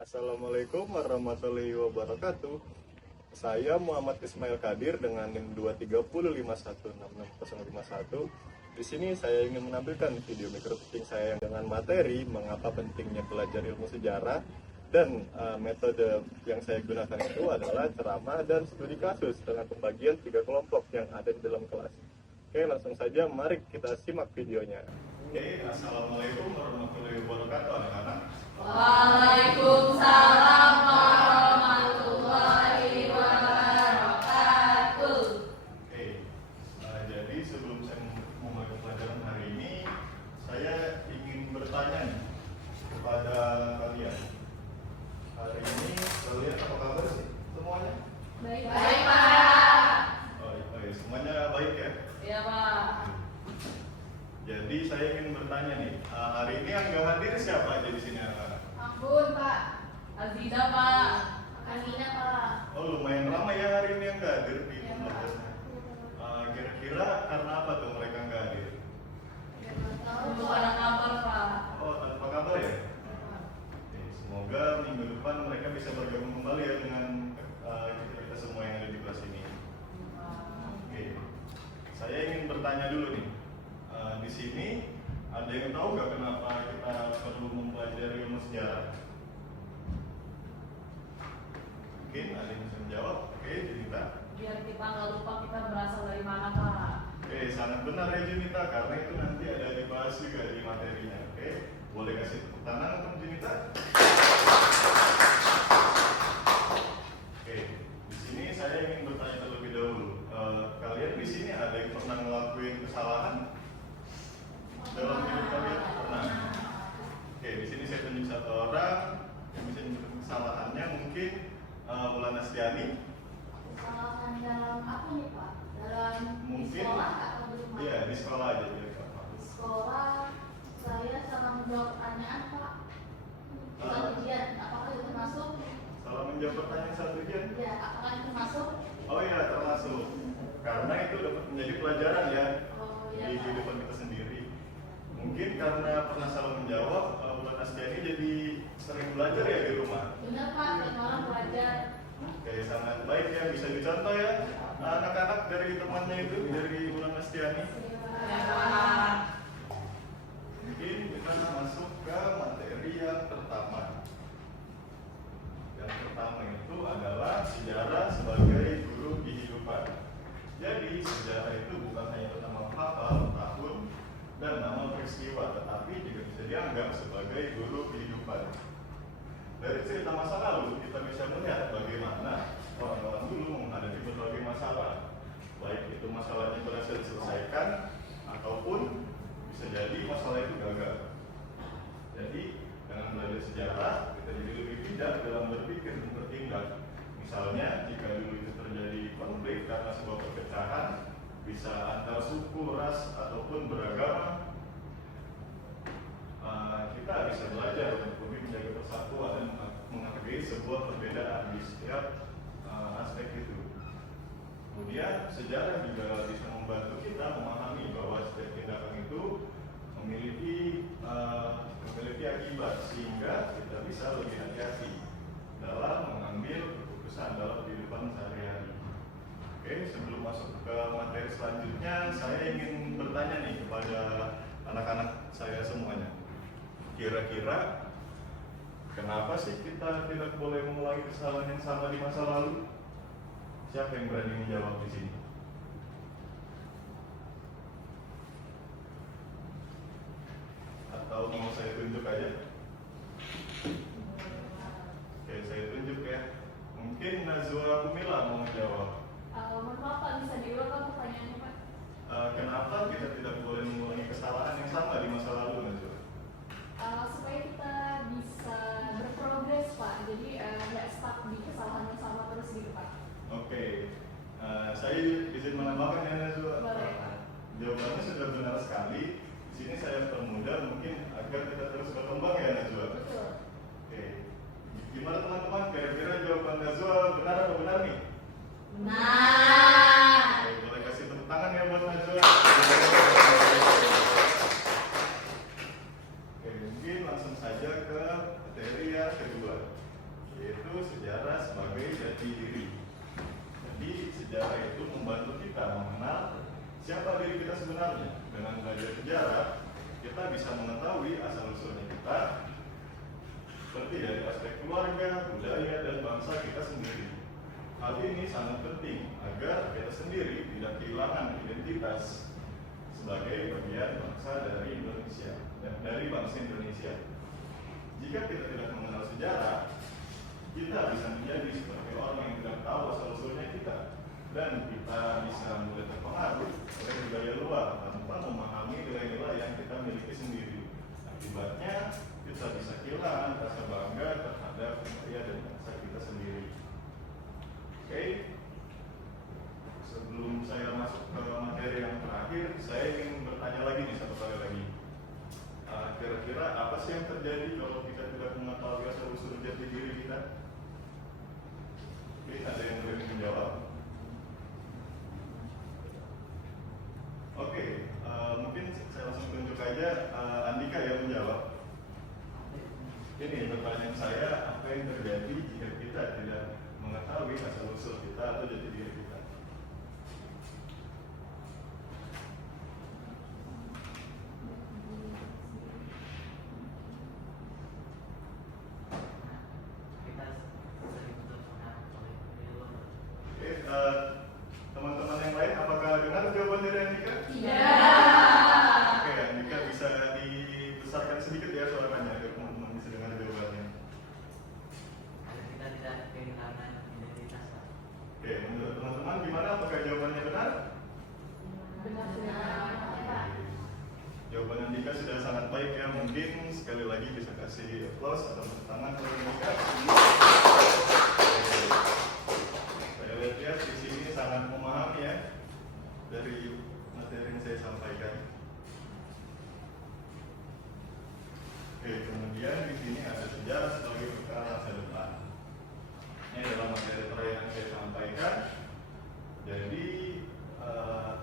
Assalamualaikum warahmatullahi wabarakatuh. Saya Muhammad Ismail Kadir dengan NIM 23051665051. Di sini saya ingin menampilkan video micro teaching saya yang dengan materi mengapa pentingnya belajar ilmu sejarah, dan metode yang saya gunakan itu adalah ceramah dan studi kasus dengan pembagian 3 kelompok yang ada di dalam kelas. Oke, langsung saja mari kita simak videonya. Oke, assalamualaikum warahmatullahi wabarakatuh anak-anak. Waalaikumsalam warahmatullahi wabarakatuh. Oke, jadi sebelum saya memulai pelajaran hari ini, saya ingin bertanya nih kepada kalian. Hari ini kalian apa kabar sih semuanya? Baik, Pak. Oh, iya, semuanya baik ya? Iya, Pak. Jadi saya ingin bertanya nih, hari ini yang nggak hadir siapa aja di sini anak-anak? Ampun, Pak. Aziza, Pak. Kamina, Pak. Oh, lumayan ramai ya hari ini yang nggak hadir di pembelajaran. Kira-kira karena apa tuh mereka nggak hadir? Belum ada kabar, Pak. Oh, tanpa kabar ya? Oke, semoga minggu depan mereka bisa bergabung kembali ya dengan kita semua yang ada di kelas ini. Oke, saya ingin bertanya dulu nih. Di sini ada yang tahu nggak kenapa kita perlu mempelajari ilmu sejarah? Mungkin ada yang bisa menjawab. Oke, Junita. Biar kita nggak lupa kita berasal dari mana, Pak. Oke, sangat benar ya Junita, karena itu nanti ada dibahas juga di materinya. Oke, boleh kasih tepuk tangan untuk Junita. Oke, di sini saya ingin bertanya terlebih dahulu. Kalian di sini ada yang pernah ngelakuin kesalahan dalam hidup kalian? Pernah? Oke, di sini saya tunjuk satu orang yang bisa menyebut kesalahannya, mungkin Wulan Astiani. Kesalahan dalam apa nih Pak? Dalam Mungkin, di sekolah atau di rumah? Iya, di sekolah aja biar gampang. Di sekolah saya salah menjawab pertanyaan Pak. Bukan ujian, apakah itu termasuk? Salah menjawab pertanyaan saat ujian? Ya, apakah itu termasuk? Oh iya, termasuk. Karena itu dapat menjadi pelajaran ya Oh di iya Pak. kehidupan kita sendiri. Mungkin karena pernah salah menjawab, Wulan Astiani jadi sering belajar ya di rumah. Benar Pak, dan orang belajar. Oke, sangat baik ya, bisa dicontoh ya anak-anak dari temannya itu, dari Wulan Astiani. Ya, Pak. Mungkin kita masuk ke materi yang pertama. Yang pertama itu adalah sejarah sebagai guru kehidupan. Jadi sejarah itu bukan hanya tentang menghafal tahun dan nama peristiwa, tetapi juga bisa dianggap sebagai guru kehidupan. Dari cerita masa lalu kita bisa melihat bagaimana orang-orang dulu menghadapi berbagai masalah, baik itu masalahnya berhasil diselesaikan ataupun bisa jadi masalah itu gagal. Jadi dengan belajar sejarah kita jadi lebih bijak dalam berpikir dan bertindak. Misalnya jika dulu itu terjadi konflik karena sebuah perpecahan, bisa antar suku, ras ataupun beragama, kita bisa belajar untuk lebih menjaga persatuan dan menghargai sebuah perbedaan di setiap aspek itu. Kemudian sejarah juga bisa membantu kita memahami bahwa setiap tindakan itu memiliki akibat, sehingga kita bisa lebih hati-hati dalam mengambil keputusan dalam kehidupan sehari-hari. Oke, sebelum masuk ke materi selanjutnya, saya ingin bertanya nih kepada anak-anak saya semuanya. Kira-kira kenapa sih kita tidak boleh mengulangi kesalahan yang sama di masa lalu? Siapa yang berani menjawab di sini? Atau mau saya tunjuk aja? Oke, saya tunjuk ya. Mungkin Nazwa Kumila mau menjawab. Mohon maaf Pak, bisa diulang pertanyaannya Pak? Kenapa kita tidak boleh mengulangi kesalahan yang sama di masa lalu, Nazwa? Supaya kita bisa berprogres Pak, jadi nggak stuck di kesalahan yang sama terus gitu Pak. Oke, saya izin menambahkan ya Nazwa. Boleh Pak. Jawabannya sudah benar sekali. Di sini saya permudah mungkin agar kita terus berkembang ya Nazwa. Betul. Oke, gimana teman-teman? Kira-kira jawaban Nazwa benar atau benar nih? Nah. Oke, boleh kasih tepuk tangan ya buat Najwa. Oke, mungkin langsung saja ke materi yang kedua. yaitu sejarah sebagai jati diri. Jadi sejarah itu membantu kita mengenal siapa diri kita sebenarnya. Dengan belajar sejarah, kita bisa mengetahui asal-usulnya kita, seperti dari aspek keluarga, budaya, dan bangsa kita sendiri. Hal ini sangat penting agar kita sendiri tidak kehilangan identitas sebagai bagian bangsa dari Indonesia dan dari bangsa Indonesia. Jika kita tidak mengenal sejarah, kita bisa menjadi seperti orang yang tidak tahu asal-usulnya kita, dan kita bisa mulai terpengaruh oleh budaya luar tanpa memahami nilai-nilai yang kita miliki sendiri. Akibatnya, kita bisa kehilangan rasa bangga terhadap budaya dan bangsa kita sendiri. Oke, sebelum saya masuk ke materi yang terakhir, saya ingin bertanya lagi nih satu kali lagi. Kira-kira apa sih yang terjadi kalau kita tidak mengetahui asal-usul jati diri kita? Mungkin ada yang berani menjawab. Oke, mungkin saya langsung tunjuk aja Andika yang menjawab. Ini pertanyaan saya, apa yang terjadi jika kita tidak mengetahui asal-usul kita atau jati diri kita? Oke, teman-teman yang lain, apakah dengar jawaban dari Andika? Tidak. Oke, Andika bisa dibesarkan sedikit ya suaranya agar teman-teman bisa dengar jawabannya. Kita tidak kehilangan identitas. Oke, menurut teman-teman gimana? Apakah jawabannya benar? Benar. Jawaban Andika sudah sangat baik ya. Mungkin sekali lagi bisa kasih applause atau tepuk tangan untuk Andika. Saya lihat di sini sangat memahami ya dari materi yang saya sampaikan. Oke, kemudian di sini ada sejarah sebagai bekal masa depan. Ini adalah materi terakhir yang saya sampaikan. Jadi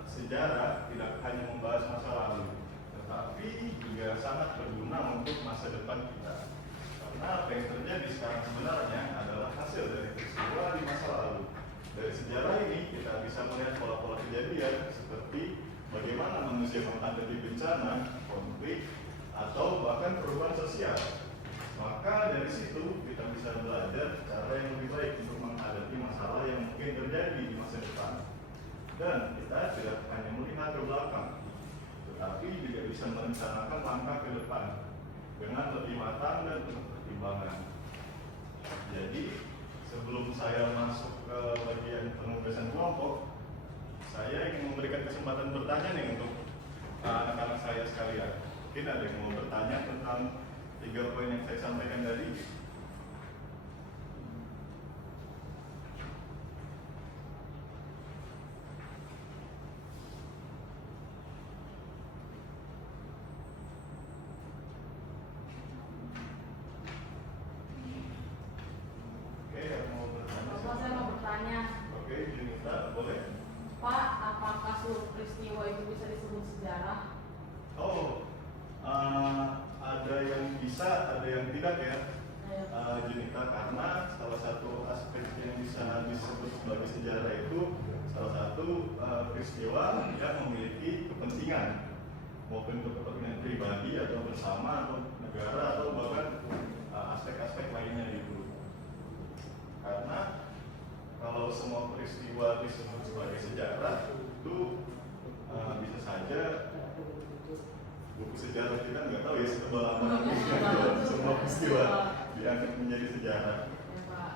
sejarah tidak hanya membahas masa lalu, tetapi juga sangat berguna untuk masa depan kita. Karena apa yang terjadi sekarang sebenarnya adalah hasil dari peristiwa di masa lalu. Dari sejarah ini kita bisa melihat pola-pola kejadian seperti bagaimana manusia menghadapi bencana, konflik, atau bahkan perubahan sosial. Maka dari situ kita bisa belajar cara yang lebih baik untuk menghadapi masalah yang mungkin terjadi di masa depan. Dan kita tidak hanya melihat ke belakang, tetapi juga bisa merencanakan langkah ke depan dengan lebih matang dan penuh pertimbangan. Jadi sebelum saya masuk ke bagian penugasan kelompok, saya ingin memberikan kesempatan bertanya nih untuk anak-anak saya sekalian. Mungkin ada yang mau bertanya tentang 3 poin yang saya sampaikan tadi. Oke, yang mau bertanya? Bapak, saya mau bertanya, Oke, Junita, boleh? Pak, apakah seluruh peristiwa itu bisa disebut sejarah? Oh, ada yang bisa, ada yang tidak ya, Junita, karena salah satu aspek yang bisa disebut sebagai sejarah itu salah satu peristiwa yang memiliki kepentingan, maupun untuk kepentingan pribadi atau bersama atau negara atau bahkan aspek-aspek lainnya itu. Karena kalau semua peristiwa disebut sebagai sejarah itu bisa saja buku sejarah kita nggak tahu ya setebal apa semua peristiwa dianggap menjadi sejarah. Ya, Pak.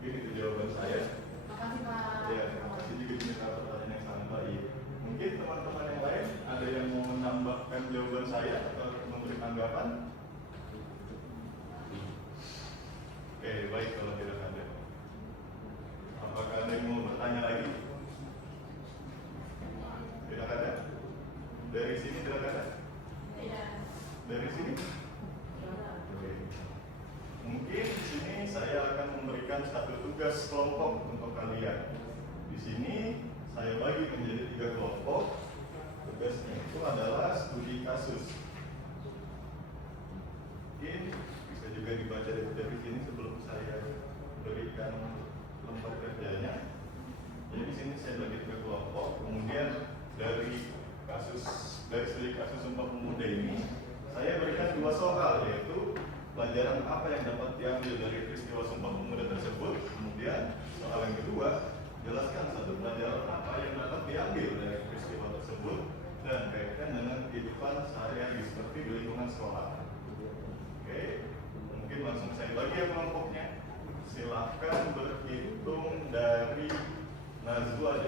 Ini itu jawaban saya. Makasih, Pak. Ya, terima kasih juga Junita pertanyaan yang sangat baik. Mungkin teman-teman yang lain ada yang mau menambahkan jawaban saya atau memberi tanggapan? Oke, baik kalau tidak ada. Apakah ada yang mau bertanya lagi? Tidak ada? Dari sini tidak ada? Iya. Dari sini? Oke. Mungkin di sini saya akan memberikan satu tugas kelompok untuk kalian. Di sini saya bagi menjadi 3 kelompok. Tugasnya itu adalah studi kasus. Mungkin bisa juga dibaca dari sini sebelum saya memberikan kelompok kerjanya. Jadi di sini saya bagi ke kelompok, kemudian dari studi kasus Sumpah Pemuda ini saya berikan 2 soal, yaitu pelajaran apa yang dapat diambil dari peristiwa Sumpah Pemuda tersebut. Kemudian soal yang kedua, jelaskan satu pelajaran apa yang dapat diambil dari peristiwa tersebut dan kaitkan dengan kehidupan sehari-hari seperti di lingkungan sekolah. Oke, mungkin langsung saya bagi ya kelompoknya. Silahkan berhitung dari Nazwa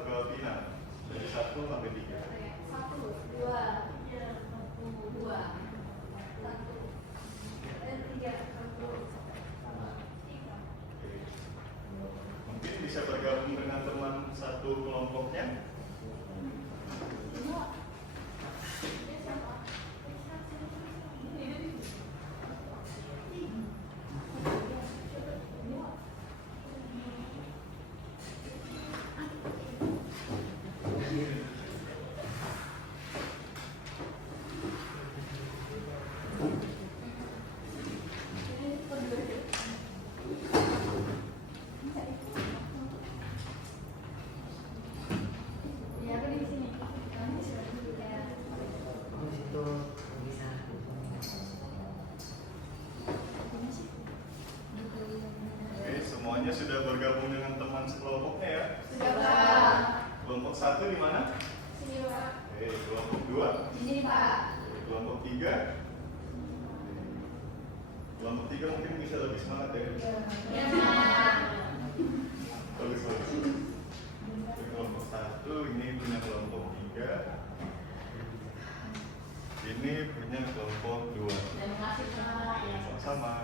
ke Pina dari 1 sampai 3. 1, 2, 3, 2, 1, 3, 3. Mungkin bisa bergabung dengan teman satu kelompoknya. Semuanya sudah bergabung dengan teman sekelompoknya ya? Sudah, Pak. Kelompok 1 di mana? Sini, Pak. Oke, kelompok 2. Sini, Pak. Oke, kelompok 3. Kelompok 3 mungkin bisa lebih semangat ya? Ya, Pak. Bagus. Oke, kelompok 1 ini punya kelompok 3. Ini punya kelompok 2. Terima kasih, Pak. Sama-sama.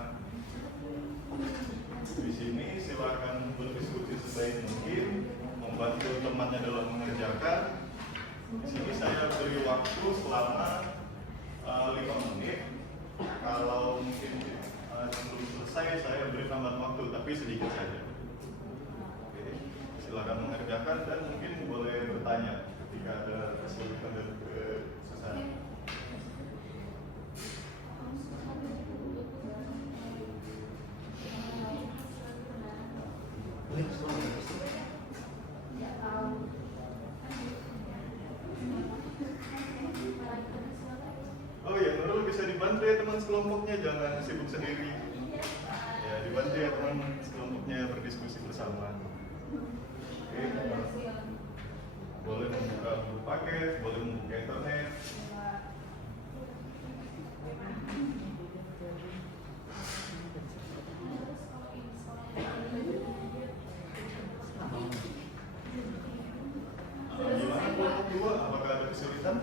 Di sini silakan berdiskusi sebaik mungkin, membantu temannya dalam mengerjakan. Di sini saya beri waktu selama 5 menit. Kalau mungkin belum selesai, saya beri tambahan waktu, tapi sedikit saja. Oke, silakan mengerjakan dan mungkin boleh bertanya ketika ada kesulitan dan kesusahan. Oh ya, Nurul bisa dibantu ya teman sekelompoknya, jangan sibuk sendiri. Ya, dibantu ya teman sekelompoknya berdiskusi bersama. Oke, boleh membuka buku paket, boleh membuka internet. Gimana kelompok 2? Apakah ada kesulitan?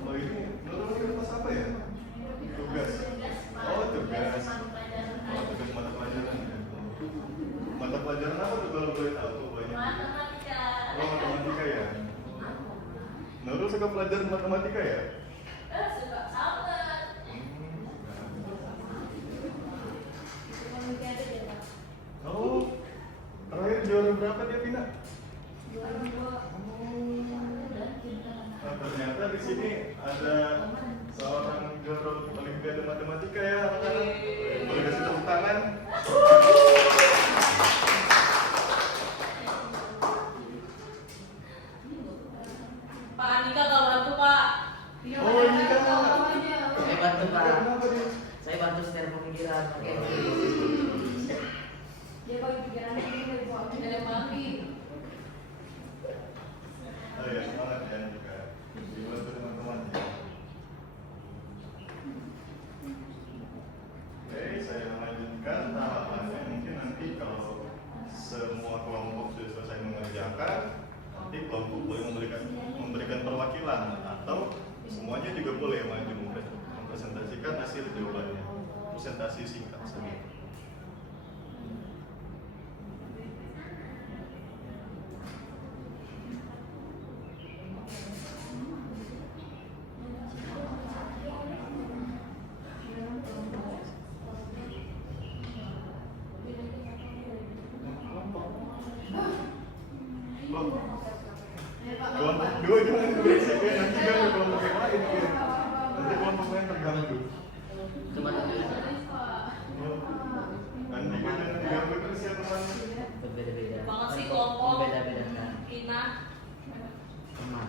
Oh ini Nurul kertas apa ya? Tugas. Oh tugas. Oh tugas mata pelajaran ya. Mata pelajaran apa tuh kalau boleh tahu? Banyak. Matematika. Oh matematika ya. Nurul suka pelajaran matematika ya? Suka banget. Oh terakhir juara berapa dia Pina? Nah, ternyata di sini ada seorang juara Olimpiade Matematika ya anak-anak. Boleh kasih tepuk tangan? Pak Andika nggak bantu, Pak. Oh ini kan Saya bantu, Pak. kenapa dia? Saya bantu setir pemikiran. Oke. Dia bagi pikirannya ini dari suami. Dari mami. Oh ya semangat ya juga. Dibantu teman-teman ya. Oke, saya melanjutkan tahapannya. Mungkin nanti kalau semua kelompok sudah selesai mengerjakan, nanti kelompok boleh memberikan perwakilan atau semuanya juga boleh maju mempresentasikan hasil jawabannya. Presentasi singkat saja. berdua jangan berisik ya, nanti kan ada kelompok yang lain ya. Nanti kelompok lain terganggu. Coba tanya. Nanti kan yang terganggu terus ya teman. Berbeda-beda. Banget sih kelompok. Berbeda-beda kan. Pina. Teman.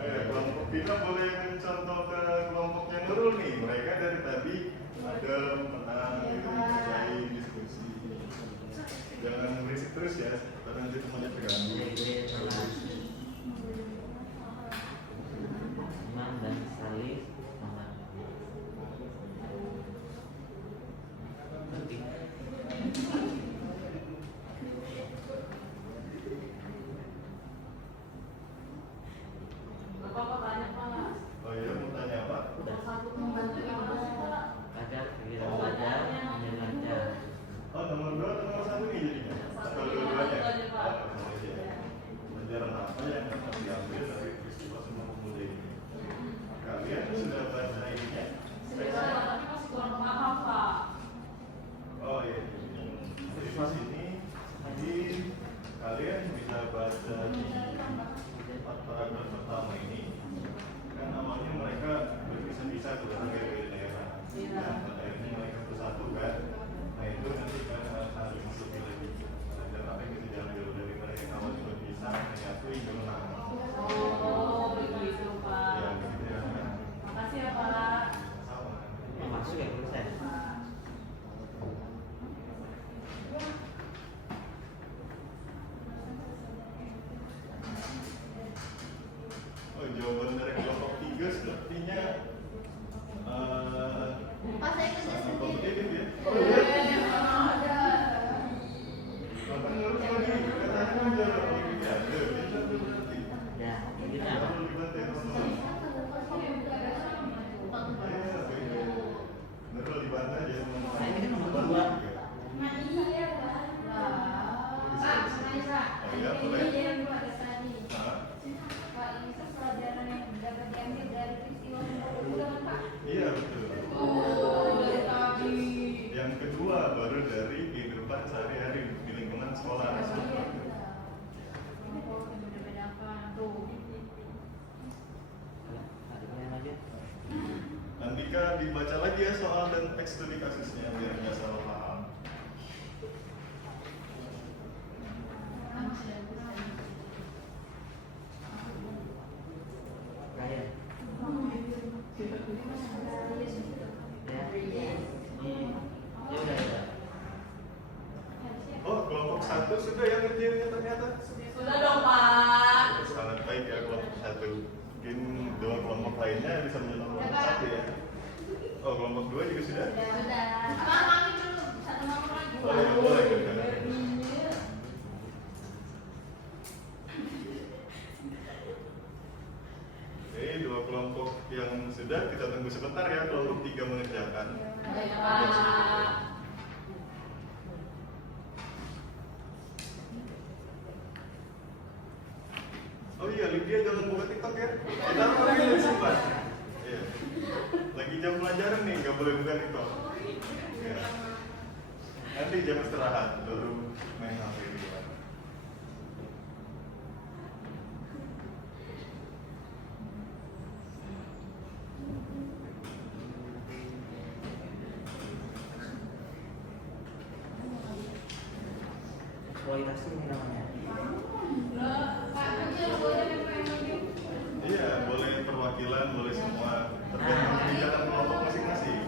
Kelompok kita boleh mencontoh ke kelompoknya Nurul nih. Mereka dari tadi ada menang, gitu, selesai diskusi. Jangan berisik terus ya, karena nanti semuanya terganggu. Teman dan saling teman. Penting. Bapak tanya Pak. Oh iya, mau tanya apa? Udah. Satu membantu gimana sih Pak? Agar pikiran belajar menjadi lancar. Oh, nomor 2 atau nomor 1 nih jadinya? Atau dua-duanya? Satu aja, Pak. Oh, sama aja ya. Pelajaran apa yang dapat diambil dari peristiwa Sumpah Pemuda ini? Kalian sudah baca ininya? Sudah, tapi masih kurang paham Pak. Oh iya, jadi di sini tadi kalian bisa baca di 4 paragraf pertama ini. Kan awalnya mereka berpisah-pisah tuh dari daerah. Dan pada akhirnya mereka bersatu kan. Nah itu nanti kan harus masuk lagi. Dan apa yang bisa diambil dari mereka yang awalnya berpisah menyatu hingga menang. Oh, begitu Pak. Ya, gitu ya. Makasih ya Pak. Sama. Yang masuk ya selesai. Oh, jawaban dari kelompok 3 sepertinya Pas saya kerja sangat sendiri. kompetitif ya. Oh, Oh iya. ada. Bahkan harus lagi katanya kan jalan lagi ada. Bisa tuh berarti. Ya, mungkin Kalau apa? dibantu yang sama. Nurul dibantu aja sama. Nah, ini kan nomor 2. Nah, iya, Pak. Pak, Maisa. Oh iya, Ini boleh. dia yang buat tadi. Hah? Pak, ini tuh pelajaran yang dapat diambil dari peristiwa Sumpah Pemuda kan, Pak? Iya betul. Oh, dari tadi. Yang kedua baru dari kehidupan sehari-hari di lingkungan sekolah. Adiknya aja. Andika dibaca lagi ya soal dan teks studi kasusnya biar nggak salah paham. Ryan. Ya. Ya udah ya. Oh kelompok 1 sudah yang ngerjainnya ternyata. Sudah dong Pak. Sangat baik ya kelompok 1. Mungkin 2 kelompok lainnya bisa menyelesaikan kelompok 1 ya. Oh kelompok 2 juga sudah. Sudah. Abang ambil dulu satu nomor lagi. Oh iya boleh kan. Oke 2 kelompok yang sudah kita tunggu sebentar ya kelompok 3 mengerjakan. Baik Pak. Oh iya, Lydia jangan buka TikTok ya. Kita lagi simpan. Iya. Lagi jam pelajaran nih, nggak boleh buka TikTok. Ya. Nanti jam istirahat baru main HP di luar. Kualitas ini namanya. Pak, nanti yang boleh yang lagi. Iya, boleh perwakilan, boleh semua. Tergantung kebijakan kelompok masing-masing.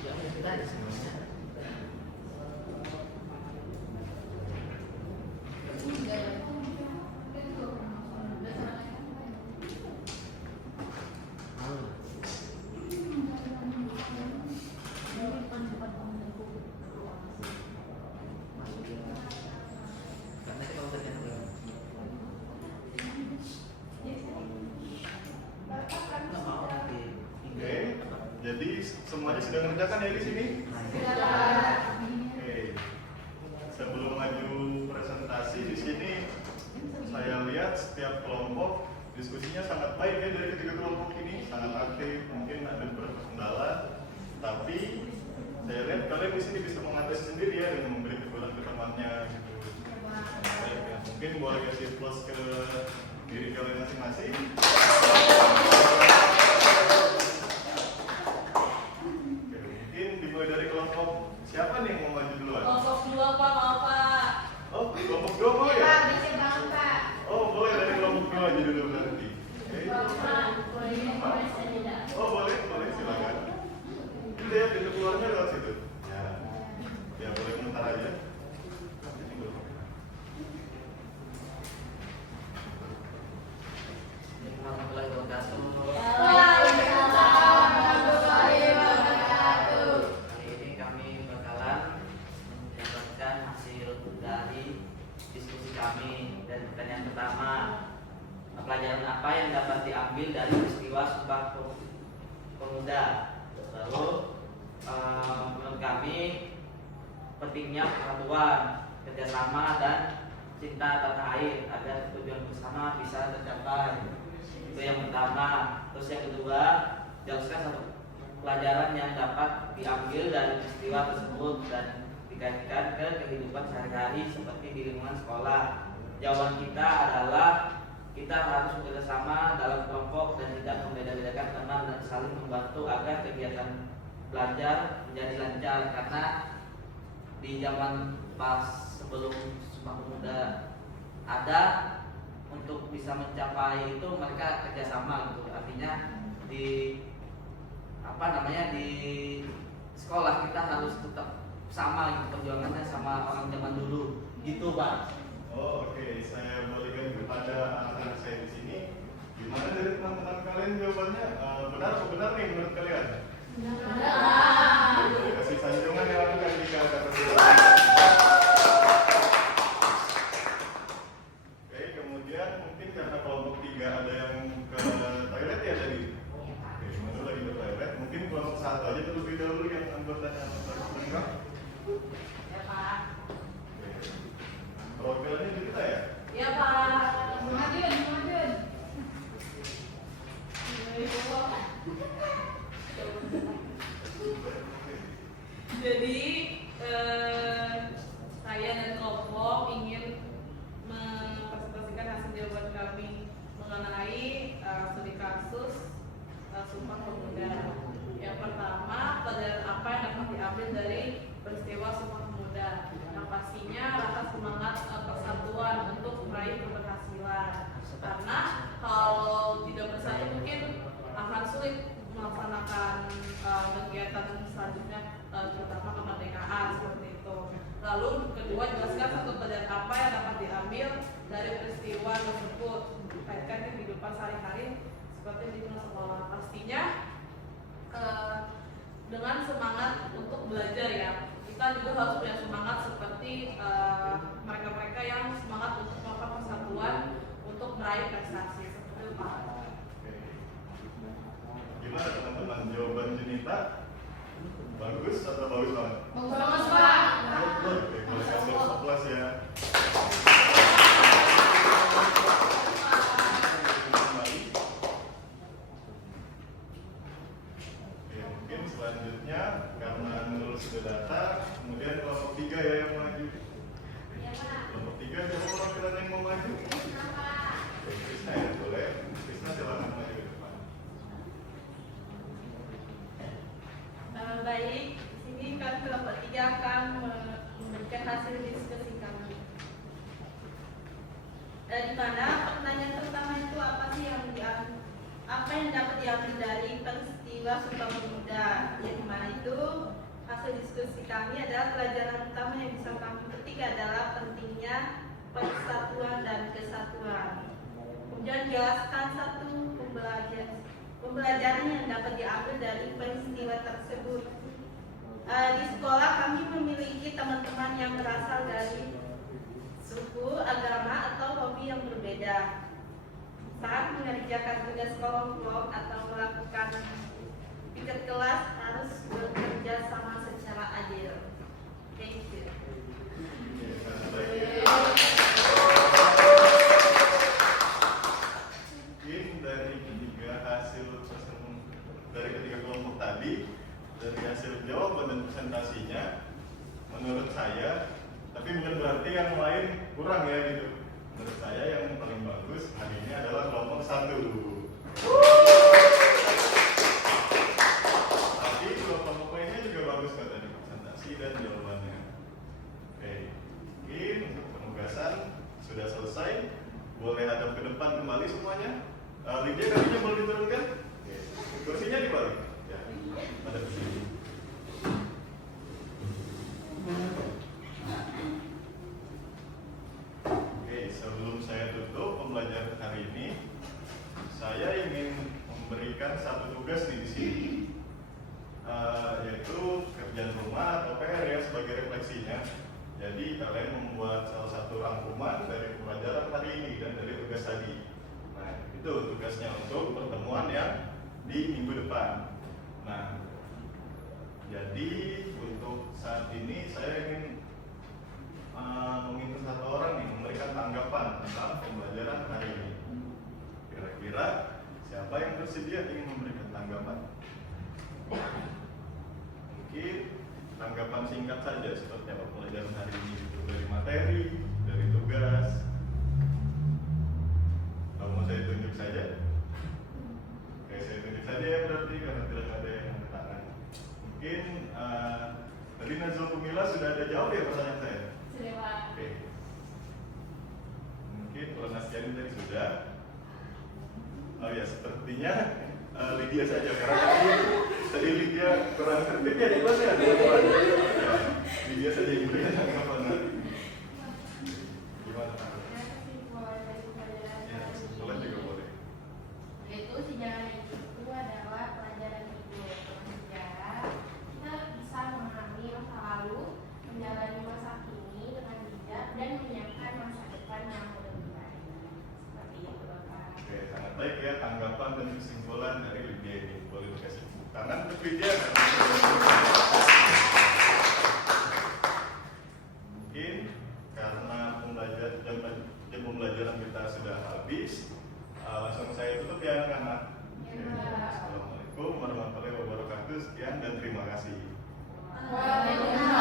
Ya, kita aja semuanya. Malu. Karena kita mau kerjaan dulu. Nggak mau nanti. Oke, jadi semuanya sudah mengerjakan ya di sini. Oke, sebelum maju presentasi di sini, saya lihat setiap kelompok diskusinya sangat baik ya dari ketiga kelompok ini, sangat aktif. Mungkin ada beberapa kendala, tapi saya lihat kalian di sini bisa mengatasi sendiri ya dengan memberi teguran ke temannya gitu. Baik, ya. Mungkin boleh kasih plus ke diri kalian masing-masing. Oke, mungkin dimulai dari kelompok siapa nih yang mau maju duluan? Kelompok 2 Pak, maaf Pak. Oh, kelompok 2 mau ya? Pak, bisa banget Pak. Oh, boleh dari kelompok 2 aja dulu berarti. Oke. Pak, boleh saja. Oh, boleh, silakan. Itu ya, pintu keluarnya lewat situ. Ya, ya boleh sebentar aja. Warahmatullahi wabarakatuh. Waalaikumsalam warahmatullahi wabarakatuh. Kali ini kami bakalan mendapatkan hasil dari diskusi kami. Dan pertanyaan pertama, pelajaran apa yang dapat diambil dari peristiwa Sumpah Pemuda? Lalu menurut kami pentingnya persatuan, kerjasama dan cinta tanah air agar tujuan bersama bisa tercapai. Itu yang pertama. Terus yang kedua, jelaskan satu pelajaran yang dapat diambil dari peristiwa tersebut dan dikaitkan ke kehidupan sehari-hari seperti di lingkungan sekolah. Jawaban kita adalah kita harus bekerjasama dalam kelompok dan tidak membeda-bedakan teman dan saling membantu agar kegiatan belajar menjadi lancar, karena di zaman pas sebelum Sumpah Pemuda ada, untuk bisa mencapai itu mereka kerjasama gitu. Artinya di di sekolah kita harus tetap sama gitu perjuangannya sama orang zaman dulu gitu Pak. Oh, oke, saya balikan kepada anak-anak saya di sini. Gimana dari teman-teman kalian jawabannya? Benar atau benar nih menurut kalian? Boleh kasih sanjungan yang lakukan jika kata benar. Oke, kemudian mungkin karena kelompok 3 ada yang ke toilet ya tadi? Oke, mana lagi ke toilet? Mungkin kelompok 1 aja terlebih dahulu yang anggotanya lengkap. Ya Pak. Perwakilannya cerita ya? Ya Pak. Muhammadun. Jadi saya dan kelompok ingin mempresentasikan hasil jawaban kami mengenai studi kasus Sumpah Pemuda. Yang pertama, pelajaran apa yang dapat diambil dari peristiwa Sumpah Pemuda? Yang pastinya rasa semangat persatuan untuk meraih keberhasilan. Karena kalau tidak bersatu mungkin akan sulit melaksanakan kegiatan selanjutnya, terutama kemerdekaan seperti itu. Lalu kedua, jelaskan satu pelajaran apa yang dapat diambil dari peristiwa tersebut kaitkan kehidupan sehari-hari seperti di sekolah. Pastinya dengan semangat untuk belajar ya. Kita juga harus punya semangat seperti mereka-mereka yang semangat untuk melakukan persatuan untuk meraih prestasi seperti itu Pak. Gimana teman-teman, jawaban Junita? Bagus atau bagus banget? Bagus Pak. Oke, boleh kasih plus ya. Kembali. Oke, mungkin selanjutnya karena menurut sudah data, kemudian kelompok 3 ya yang maju. Kelompok 3 siapa perwakilan yang mau maju? Oke, Krisna ya, boleh. Krisna silakan maju ke depan. Baik, di sini kami kelompok 3 akan memberikan hasil diskusi kami. Di mana pertanyaan pertama itu apa yang dapat diambil dari peristiwa Sumpah Pemuda? Yang mana itu hasil diskusi kami adalah pelajaran utama yang bisa kami petik adalah pentingnya persatuan dan kesatuan. Kemudian jelaskan satu pembelajaran yang dapat diambil dari peristiwa tersebut. Di sekolah kami memiliki teman-teman yang berasal dari suku, agama, atau hobi yang berbeda. Saat mengerjakan tugas kelompok atau melakukan pikir kelas harus bekerja sama secara adil. Thank you. Mungkin dari ketiga kelompok tadi, dari hasil jawaban dan presentasinya, menurut saya Tapi bukan berarti yang lain kurang ya gitu. Menurut saya yang paling bagus hari ini adalah kelompok 1. Tapi kelompok lainnya juga bagus kok tadi, presentasi dan jawabannya. Oke, mungkin untuk penugasan sudah selesai. Boleh hadap ke depan kembali semuanya. Lydia, kakinya boleh diturunkan? Oke. Kursinya dibalik. Ya, ada di sini. Oke, sebelum saya tutup pembelajaran hari ini, saya ingin memberikan satu tugas di sini, yaitu kerjaan rumah atau PR ya sebagai refleksinya. Jadi kalian membuat salah satu rangkuman dari pembelajaran hari ini dan dari tugas tadi. Nah, itu tugasnya untuk pertemuan yang di minggu depan. Nah, jadi untuk saat ini saya ingin meminta satu orang nih memberikan tanggapan tentang pembelajaran hari ini. Kira-kira siapa yang bersedia ingin memberikan tanggapan? Mungkin tanggapan singkat saja seperti apa pembelajaran hari ini, itu dari materi, dari tugas. Kalau mau saya tunjuk saja? Oke, saya tunjuk saja ya berarti karena tidak ada yang angkat tangan. Mungkin tadi Nazul Kumila sudah ada jawab ya pertanyaan saya? Sudah Pak. Oke. Mungkin kalau Nastiani tadi sudah. Oh ya, sepertinya Lydia saja karena tadi Lydia kurang tertib ya di kelasnya. Ya, Lydia saja yang berikan tanggapan nanti. Gimana Pak? Ya, boleh juga boleh. Yaitu sejarah itu adalah pelajaran hidup. Dengan sejarah kita bisa memahami masa lalu, menjalani masa kini dengan bijak dan menyiapkan masa depan yang lebih baik. Seperti itu Bapak. Oke, sangat baik ya tanggapan dan kesimpulan dari Lydia ini. Boleh dikasih tepuk tangan untuk Lydia. Mungkin karena jam pembelajaran kita sudah habis, langsung saya tutup ya anak-anak. Oke, Assalamualaikum warahmatullahi wabarakatuh. Sekian dan terima kasih. Waalaikumsalam.